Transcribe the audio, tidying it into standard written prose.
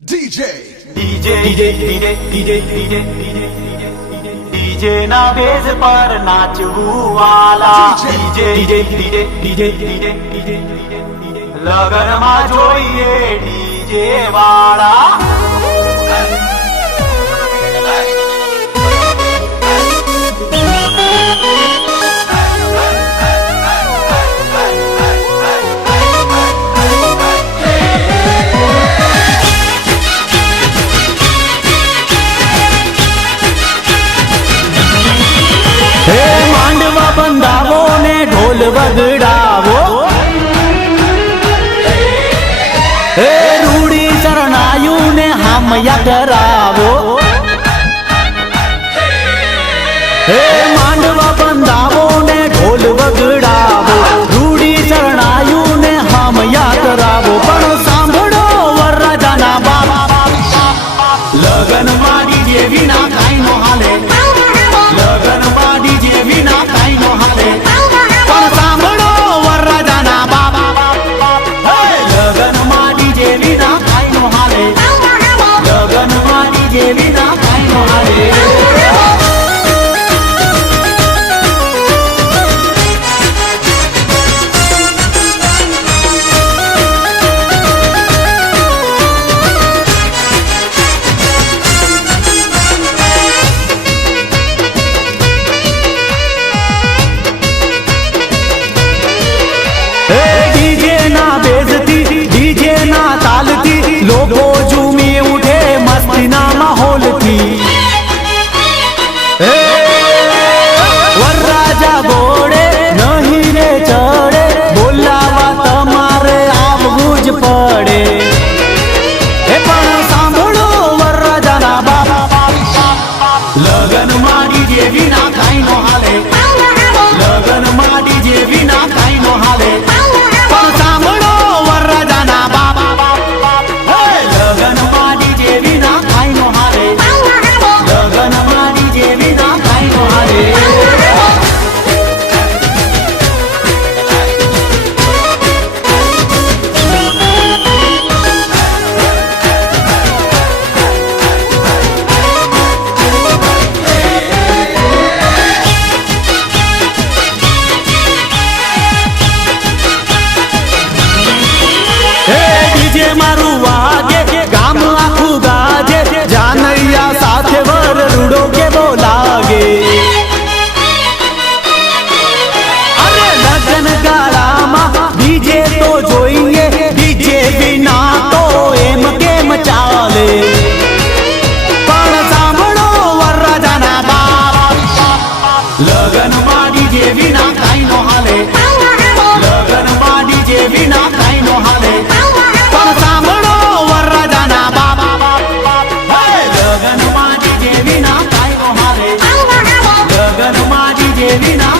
DJ ના base પર નાચવું વાલા લગન માં જોઈએ ડીજે વાળા માંડવા બંધાવો ને ઢોલ વગડાવો હે રૂડી શરણાયું ને હામયા કરાવો હે માંડવા બંધાવો ને ઢોલ વગડાવો રૂડી શરણાયું ને હામયા કરાવો પણ સાંભળો વરરાજાના બાપ લગન માડી જેવી ના કાઈ નો હાલે લગન માડી જેવી ના કાઈ નો હાલે પણ સાંભળો વરરાજાના બાપ લગન માડી જેવી ના કાઈ નો હાલે લગન માડી જેવી ના કાઈ નો હાલે લોકો ઝૂમી ઉઠે મસ્તીના માહોલથી વરરાજા ઘોડે નહીં રે ચડે બોલાવા તમારે આવવું જ પડે એ પણ સાંભળો વરરાજાના બાપ લગન માડી જેવી ના કાઈ નો હાલે લગન માડી જેવી ના કાઈ નો હાલે પણ સાંભળો વરરાજાના બાપ લગન માડી જેવી ના કાઈ નો હાલે લગન માડી જેવી ના કાઈ નો હાલે ડીજે મારું વાગે ગામ આખું ગાજે જાનૈયા સાથે વર રૂડો કેવો લાગે અરે લગન ગાળામાં ડીજે તો જોઈએ ડીજે વિના તો એમ કેમ ચાલે પણ સાંભળો વરરાજાના બાપ લગન માડી જેવી ના કાઈ નો હાલે લગન માડી જેવી ના કાઈ નો હાલે પણ સાંભળો વરરાજાના બાપ લગન માડી જેવી ના કાઈ નો હાલે લગન માડી જેવી ના